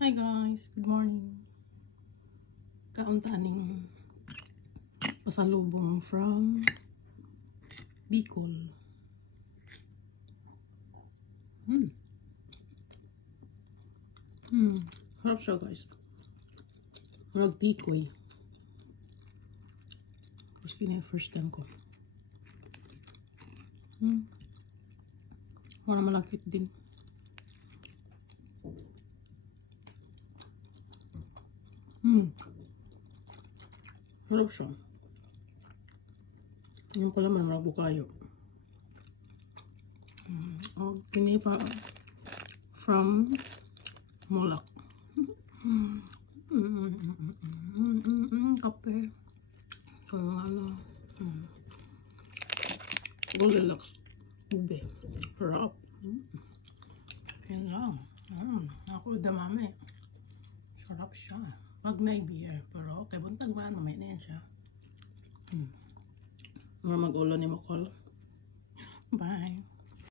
Hi guys, good morning. Kauntaning pasalubong from Bicol. Harap siya guys. Nag-tikoy. Tapos first time ko. Wala malakit din. Harap siya. Yung pala man bukayo. Pinipa from Mulak. Kape. Ano. Goldilocks. Ube. Harap. Yan lang. Ako damami. Sarap siya. Pag may beer. Pero kay buntag ba, mamay na yan siya. Mag-ulo ni Makol. Bye.